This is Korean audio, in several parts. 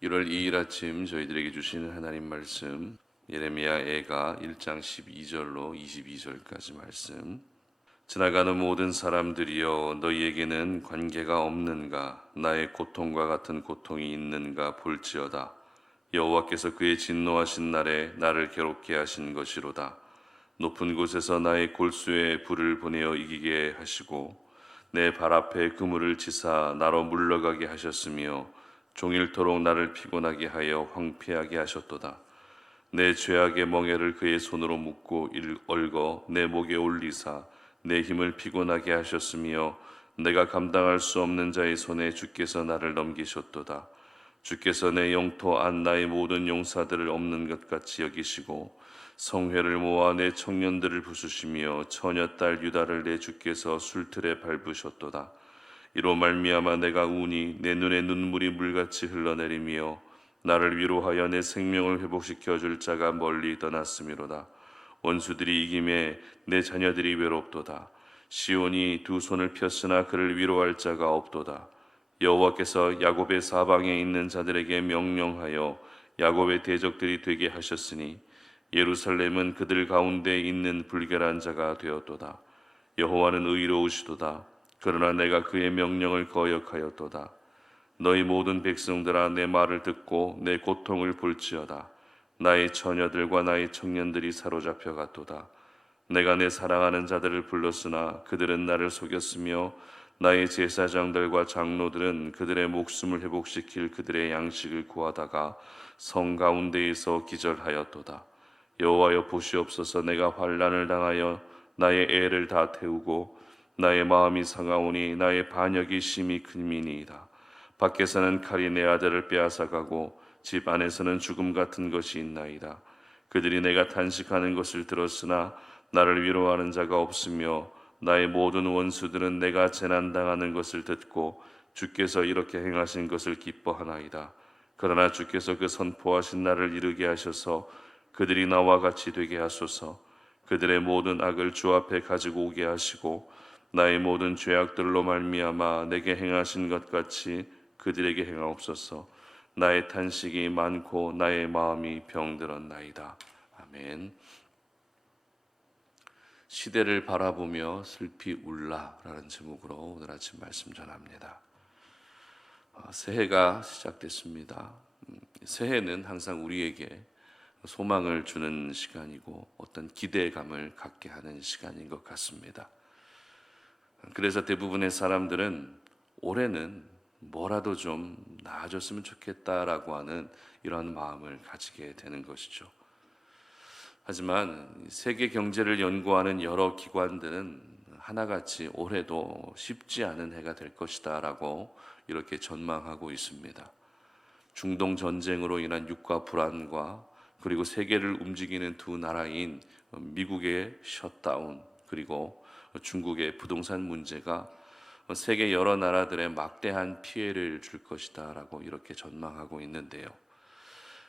1월 2일 아침 저희들에게 주시는 하나님 말씀 예레미야 애가 1장 12절로 22절까지 말씀. 지나가는 모든 사람들이여 너희에게는 관계가 없는가? 나의 고통과 같은 고통이 있는가 볼지어다. 여호와께서 그의 진노하신 날에 나를 괴롭게 하신 것이로다. 높은 곳에서 나의 골수에 불을 보내어 이기게 하시고 내 발 앞에 그물을 치사 나로 물러가게 하셨으며 종일토록 나를 피곤하게 하여 황폐하게 하셨도다. 내 죄악의 멍에를 그의 손으로 묶고 얽어 내 목에 올리사 내 힘을 피곤하게 하셨으며 내가 감당할 수 없는 자의 손에 주께서 나를 넘기셨도다. 주께서 내 영토 안 나의 모든 용사들을 없는 것 같이 여기시고 성회를 모아 내 청년들을 부수시며 처녀딸 유다를 내 주께서 술틀에 밟으셨도다. 이로 말미암아 내가 우니 내 눈에 눈물이 물같이 흘러내리며 나를 위로하여 내 생명을 회복시켜 줄 자가 멀리 떠났음이로다. 원수들이 이김에 내 자녀들이 외롭도다. 시온이 두 손을 폈으나 그를 위로할 자가 없도다. 여호와께서 야곱의 사방에 있는 자들에게 명령하여 야곱의 대적들이 되게 하셨으니 예루살렘은 그들 가운데 있는 불결한 자가 되었도다. 여호와는 의로우시도다. 그러나 내가 그의 명령을 거역하였도다. 너희 모든 백성들아 내 말을 듣고 내 고통을 볼지어다. 나의 처녀들과 나의 청년들이 사로잡혀 갔도다. 내가 내 사랑하는 자들을 불렀으나 그들은 나를 속였으며 나의 제사장들과 장로들은 그들의 목숨을 회복시킬 그들의 양식을 구하다가 성 가운데에서 기절하였도다. 여호와여 보시옵소서. 내가 환난을 당하여 나의 애를 다 태우고 나의 마음이 상하오니 나의 반역이 심히 큰미니이다. 밖에서는 칼이 내 아들을 빼앗아가고 집 안에서는 죽음 같은 것이 있나이다. 그들이 내가 탄식하는 것을 들었으나 나를 위로하는 자가 없으며 나의 모든 원수들은 내가 재난당하는 것을 듣고 주께서 이렇게 행하신 것을 기뻐하나이다. 그러나 주께서 그 선포하신 날을 이루게 하셔서 그들이 나와 같이 되게 하소서. 그들의 모든 악을 주 앞에 가지고 오게 하시고 나의 모든 죄악들로 말미암아 내게 행하신 것 같이 그들에게 행하옵소서. 나의 탄식이 많고 나의 마음이 병들었나이다. 아멘. 시대를 바라보며 슬피 울라라는 제목으로 오늘 아침 말씀 전합니다. 새해가 시작됐습니다. 새해는 항상 우리에게 소망을 주는 시간이고 어떤 기대감을 갖게 하는 시간인 것 같습니다. 그래서 대부분의 사람들은 올해는 뭐라도 좀 나아졌으면 좋겠다라고 하는 이런 마음을 가지게 되는 것이죠. 하지만 세계 경제를 연구하는 여러 기관들은 하나같이 올해도 쉽지 않은 해가 될 것이다라고 이렇게 전망하고 있습니다. 중동 전쟁으로 인한 유가 불안과 그리고 세계를 움직이는 두 나라인 미국의 셧다운 그리고 중국의 부동산 문제가 세계 여러 나라들의 막대한 피해를 줄 것이다라고 이렇게 전망하고 있는데요.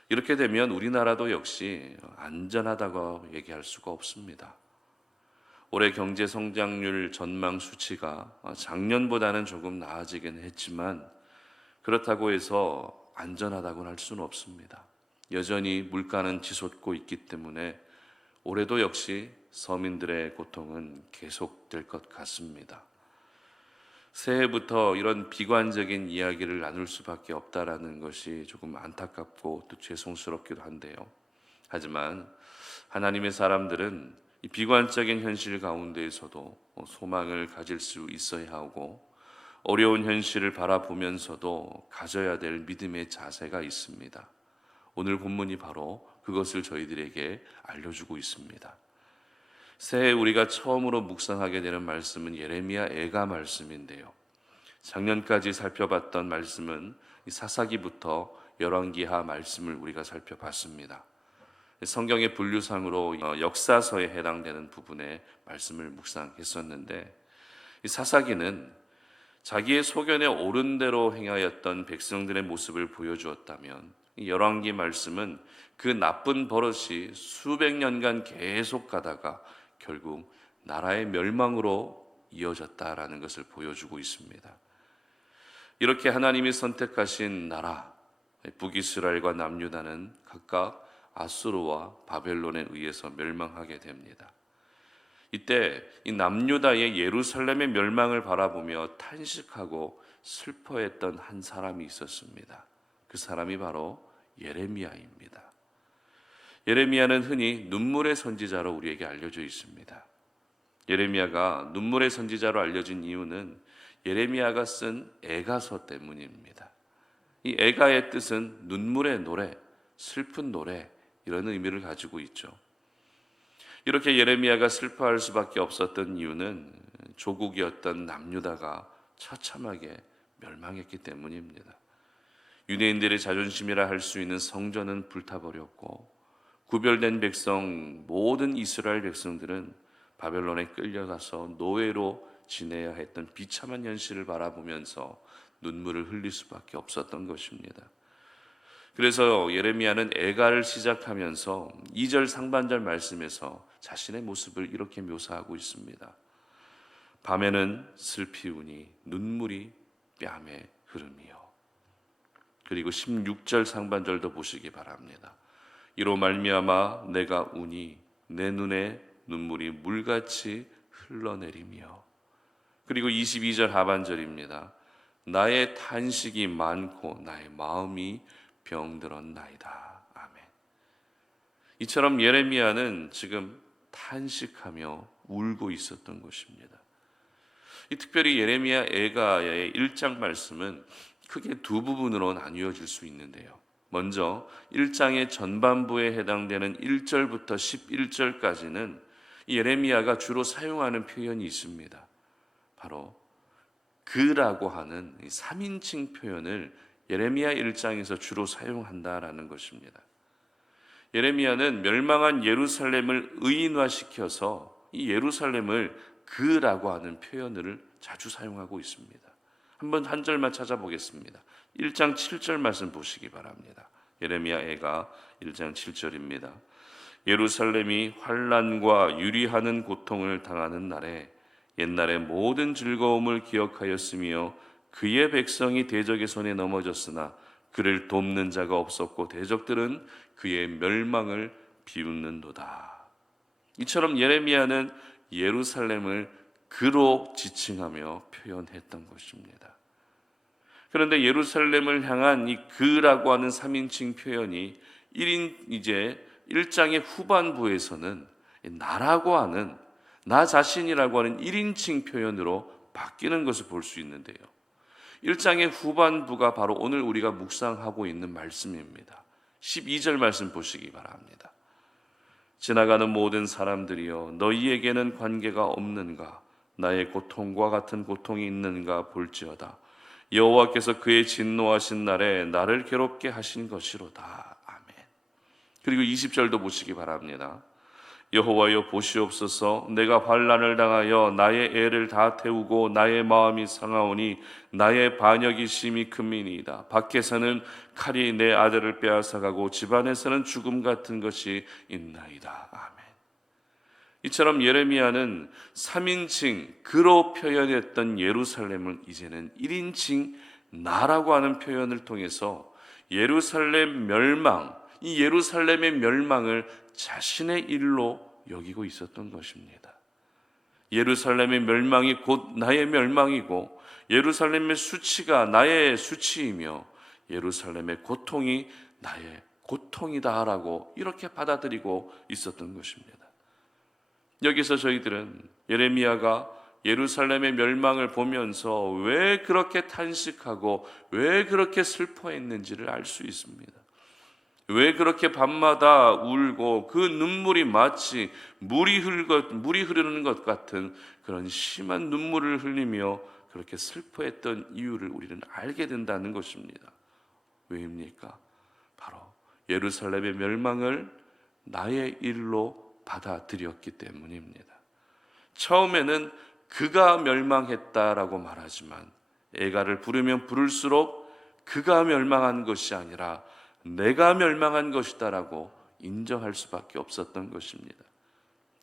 이렇게 되면 우리나라도 역시 안전하다고 얘기할 수가 없습니다. 올해 경제 성장률 전망 수치가 작년보다는 조금 나아지긴 했지만 그렇다고 해서 안전하다고는 할 수는 없습니다. 여전히 물가는 치솟고 있기 때문에 올해도 역시 서민들의 고통은 계속될 것 같습니다. 새해부터 이런 비관적인 이야기를 나눌 수밖에 없다라는 것이 조금 안타깝고 또 죄송스럽기도 한데요. 하지만 하나님의 사람들은 이 비관적인 현실 가운데에서도 소망을 가질 수 있어야 하고 어려운 현실을 바라보면서도 가져야 될 믿음의 자세가 있습니다. 오늘 본문이 바로 그것을 저희들에게 알려주고 있습니다. 새해 우리가 처음으로 묵상하게 되는 말씀은 예레미야 애가 말씀인데요. 작년까지 살펴봤던 말씀은 사사기부터 열왕기하 말씀을 우리가 살펴봤습니다. 성경의 분류상으로 역사서에 해당되는 부분의 말씀을 묵상했었는데 이 사사기는 자기의 소견에 옳은 대로 행하였던 백성들의 모습을 보여주었다면 이 열왕기 말씀은 그 나쁜 버릇이 수백 년간 계속 가다가 결국 나라의 멸망으로 이어졌다라는 것을 보여주고 있습니다. 이렇게 하나님이 선택하신 나라, 북이스라엘과 남유다는 각각 아수르와 바벨론에 의해서 멸망하게 됩니다. 이때 이 남유다의 예루살렘의 멸망을 바라보며 탄식하고 슬퍼했던 한 사람이 있었습니다. 그 사람이 바로 예레미야입니다. 예레미야는 흔히 눈물의 선지자로 우리에게 알려져 있습니다. 예레미야가 눈물의 선지자로 알려진 이유는 예레미야가 쓴 애가서 때문입니다. 이 애가의 뜻은 눈물의 노래, 슬픈 노래, 이런 의미를 가지고 있죠. 이렇게 예레미야가 슬퍼할 수밖에 없었던 이유는 조국이었던 남유다가 처참하게 멸망했기 때문입니다. 유대인들의 자존심이라 할 수 있는 성전은 불타버렸고, 구별된 백성, 모든 이스라엘 백성들은 바벨론에 끌려가서 노예로 지내야 했던 비참한 현실을 바라보면서 눈물을 흘릴 수밖에 없었던 것입니다. 그래서 예레미야는 애가를 시작하면서 2절 상반절 말씀에서 자신의 모습을 이렇게 묘사하고 있습니다. 밤에는 슬피 우니 눈물이 뺨에 흐름이요. 그리고 16절 상반절도 보시기 바랍니다. 이로 말미암아 내가 우니 내 눈에 눈물이 물같이 흘러내리며. 그리고 22절 하반절입니다. 나의 탄식이 많고 나의 마음이 병들었나이다. 아멘. 이처럼 예레미야는 지금 탄식하며 울고 있었던 것입니다. 이 특별히 예레미야 애가의 1장 말씀은 크게 두 부분으로 나뉘어질 수 있는데요. 먼저 1장의 전반부에 해당되는 1절부터 11절까지는 예레미야가 주로 사용하는 표현이 있습니다. 바로 그라고 하는 3인칭 표현을 예레미야 1장에서 주로 사용한다라는 것입니다. 예레미야는 멸망한 예루살렘을 의인화시켜서 이 예루살렘을 그라고 하는 표현을 자주 사용하고 있습니다. 한번 한 절만 찾아보겠습니다. 1장 7절 말씀 보시기 바랍니다. 예레미야 애가 1장 7절입니다. 예루살렘이 환난과 유리하는 고통을 당하는 날에 옛날의 모든 즐거움을 기억하였으며 그의 백성이 대적의 손에 넘어졌으나 그를 돕는 자가 없었고 대적들은 그의 멸망을 비웃는도다. 이처럼 예레미야는 예루살렘을 그로 지칭하며 표현했던 것입니다. 그런데 예루살렘을 향한 이 그라고 하는 3인칭 표현이 1장의 후반부에서는 나라고 하는 나 자신이라고 하는 1인칭 표현으로 바뀌는 것을 볼 수 있는데요. 1장의 후반부가 바로 오늘 우리가 묵상하고 있는 말씀입니다. 12절 말씀 보시기 바랍니다. 지나가는 모든 사람들이여 너희에게는 관계가 없는가? 나의 고통과 같은 고통이 있는가 볼지어다. 여호와께서 그의 진노하신 날에 나를 괴롭게 하신 것이로다. 아멘. 그리고 20절도 보시기 바랍니다. 여호와여 보시옵소서. 내가 환난을 당하여 나의 애를 다 태우고 나의 마음이 상하오니 나의 반역이 심히 큰미니이다. 밖에서는 칼이 내 아들을 빼앗아가고 집안에서는 죽음 같은 것이 있나이다. 아멘. 이처럼 예레미야는 3인칭 그로 표현했던 예루살렘을 이제는 1인칭 나라고 하는 표현을 통해서 예루살렘 멸망, 이 예루살렘의 멸망을 자신의 일로 여기고 있었던 것입니다. 예루살렘의 멸망이 곧 나의 멸망이고 예루살렘의 수치가 나의 수치이며 예루살렘의 고통이 나의 고통이다라고 이렇게 받아들이고 있었던 것입니다. 여기서 저희들은 예레미야가 예루살렘의 멸망을 보면서 왜 그렇게 탄식하고 왜 그렇게 슬퍼했는지를 알 수 있습니다. 왜 그렇게 밤마다 울고 그 눈물이 마치 물이 흐르는 것 같은 그런 심한 눈물을 흘리며 그렇게 슬퍼했던 이유를 우리는 알게 된다는 것입니다. 왜입니까? 바로 예루살렘의 멸망을 나의 일로 받아들였기 때문입니다. 처음에는 그가 멸망했다라고 말하지만 애가를 부르면 부를수록 그가 멸망한 것이 아니라 내가 멸망한 것이다라고 인정할 수밖에 없었던 것입니다.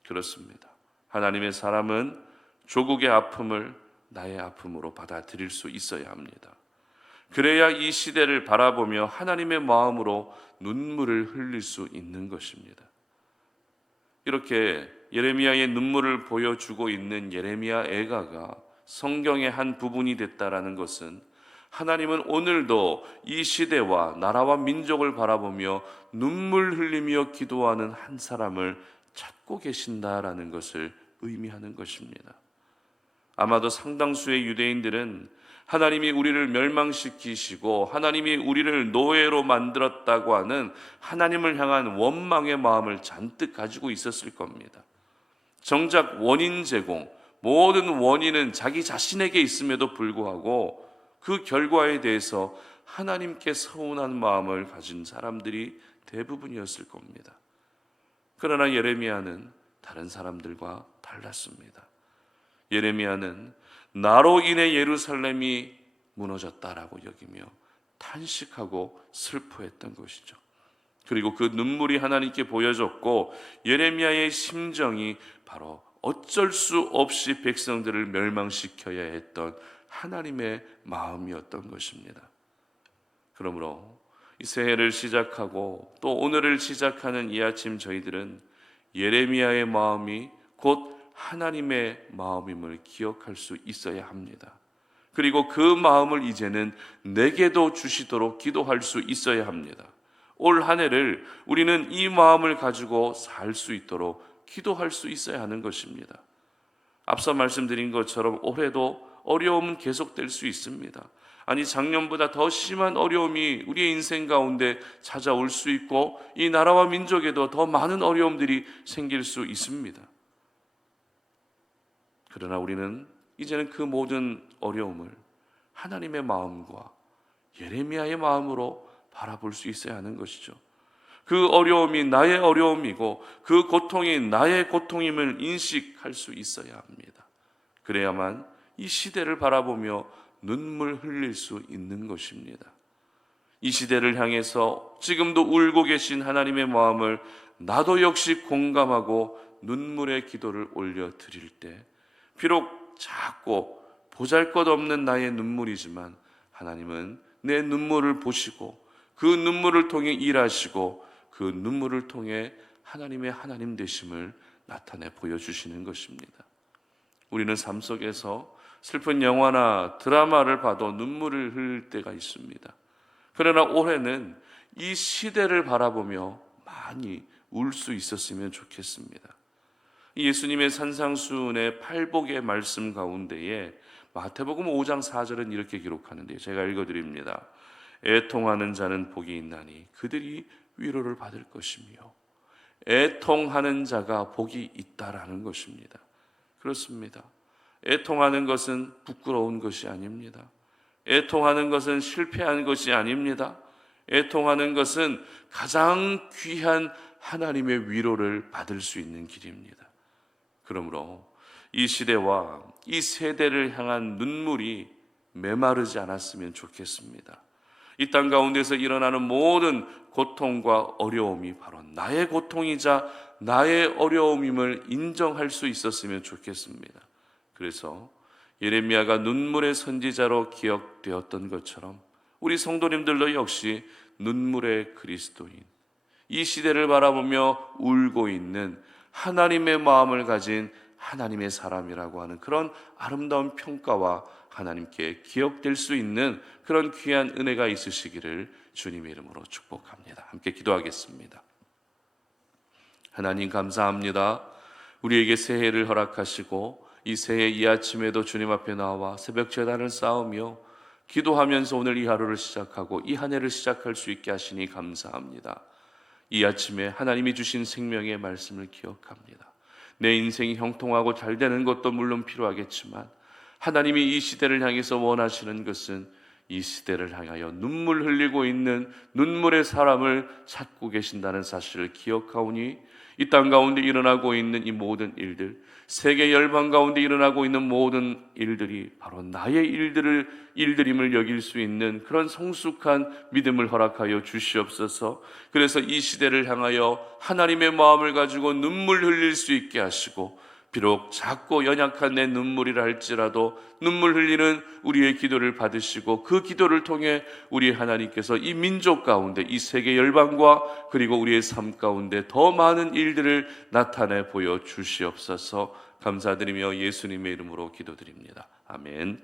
그렇습니다. 하나님의 사람은 조국의 아픔을 나의 아픔으로 받아들일 수 있어야 합니다. 그래야 이 시대를 바라보며 하나님의 마음으로 눈물을 흘릴 수 있는 것입니다. 이렇게 예레미야의 눈물을 보여주고 있는 예레미야 애가가 성경의 한 부분이 됐다라는 것은 하나님은 오늘도 이 시대와 나라와 민족을 바라보며 눈물 흘리며 기도하는 한 사람을 찾고 계신다라는 것을 의미하는 것입니다. 아마도 상당수의 유대인들은 하나님이 우리를 멸망시키시고 하나님이 우리를 노예로 만들었다고 하는 하나님을 향한 원망의 마음을 잔뜩 가지고 있었을 겁니다. 정작 원인 제공, 모든 원인은 자기 자신에게 있음에도 불구하고 그 결과에 대해서 하나님께 서운한 마음을 가진 사람들이 대부분이었을 겁니다. 그러나 예레미야는 다른 사람들과 달랐습니다. 예레미야는 나로 인해 예루살렘이 무너졌다라고 여기며 탄식하고 슬퍼했던 것이죠. 그리고 그 눈물이 하나님께 보여졌고 예레미야의 심정이 바로 어쩔 수 없이 백성들을 멸망시켜야 했던 하나님의 마음이었던 것입니다. 그러므로 이 새해를 시작하고 또 오늘을 시작하는 이 아침 저희들은 예레미야의 마음이 곧 하나님의 마음임을 기억할 수 있어야 합니다. 그리고 그 마음을 이제는 내게도 주시도록 기도할 수 있어야 합니다. 올 한 해를 우리는 이 마음을 가지고 살 수 있도록 기도할 수 있어야 하는 것입니다. 앞서 말씀드린 것처럼 올해도 어려움은 계속될 수 있습니다. 아니 작년보다 더 심한 어려움이 우리의 인생 가운데 찾아올 수 있고 이 나라와 민족에도 더 많은 어려움들이 생길 수 있습니다. 그러나 우리는 이제는 그 모든 어려움을 하나님의 마음과 예레미야의 마음으로 바라볼 수 있어야 하는 것이죠. 그 어려움이 나의 어려움이고 그 고통이 나의 고통임을 인식할 수 있어야 합니다. 그래야만 이 시대를 바라보며 눈물 흘릴 수 있는 것입니다. 이 시대를 향해서 지금도 울고 계신 하나님의 마음을 나도 역시 공감하고 눈물의 기도를 올려드릴 때 비록 작고 보잘것없는 나의 눈물이지만 하나님은 내 눈물을 보시고 그 눈물을 통해 일하시고 그 눈물을 통해 하나님의 하나님 되심을 나타내 보여주시는 것입니다. 우리는 삶 속에서 슬픈 영화나 드라마를 봐도 눈물을 흘릴 때가 있습니다. 그러나 올해는 이 시대를 바라보며 많이 울 수 있었으면 좋겠습니다. 예수님의 산상수훈의 팔복의 말씀 가운데에 마태복음 5장 4절은 이렇게 기록하는데요. 제가 읽어드립니다. 애통하는 자는 복이 있나니 그들이 위로를 받을 것이며 애통하는 자가 복이 있다라는 것입니다. 그렇습니다. 애통하는 것은 부끄러운 것이 아닙니다. 애통하는 것은 실패한 것이 아닙니다. 애통하는 것은 가장 귀한 하나님의 위로를 받을 수 있는 길입니다. 그러므로 이 시대와 이 세대를 향한 눈물이 메마르지 않았으면 좋겠습니다. 이 땅 가운데서 일어나는 모든 고통과 어려움이 바로 나의 고통이자 나의 어려움임을 인정할 수 있었으면 좋겠습니다. 그래서 예레미야가 눈물의 선지자로 기억되었던 것처럼 우리 성도님들도 역시 눈물의 그리스도인, 이 시대를 바라보며 울고 있는 하나님의 마음을 가진 하나님의 사람이라고 하는 그런 아름다운 평가와 하나님께 기억될 수 있는 그런 귀한 은혜가 있으시기를 주님의 이름으로 축복합니다. 함께 기도하겠습니다. 하나님 감사합니다. 우리에게 새해를 허락하시고 이 새해 이 아침에도 주님 앞에 나와 새벽 제단을 쌓으며 기도하면서 오늘 이 하루를 시작하고 이 한 해를 시작할 수 있게 하시니 감사합니다. 이 아침에 하나님이 주신 생명의 말씀을 기억합니다. 내 인생이 형통하고 잘 되는 것도 물론 필요하겠지만 하나님이 이 시대를 향해서 원하시는 것은 이 시대를 향하여 눈물 흘리고 있는 눈물의 사람을 찾고 계신다는 사실을 기억하오니 이 땅 가운데 일어나고 있는 이 모든 일들, 세계 열방 가운데 일어나고 있는 모든 일들이 바로 나의 일들임을 여길 수 있는 그런 성숙한 믿음을 허락하여 주시옵소서. 그래서 이 시대를 향하여 하나님의 마음을 가지고 눈물 흘릴 수 있게 하시고 비록 작고 연약한 내 눈물이라 할지라도 눈물 흘리는 우리의 기도를 받으시고 그 기도를 통해 우리 하나님께서 이 민족 가운데, 이 세계 열방과 그리고 우리의 삶 가운데 더 많은 일들을 나타내 보여 주시옵소서. 감사드리며 예수님의 이름으로 기도드립니다. 아멘.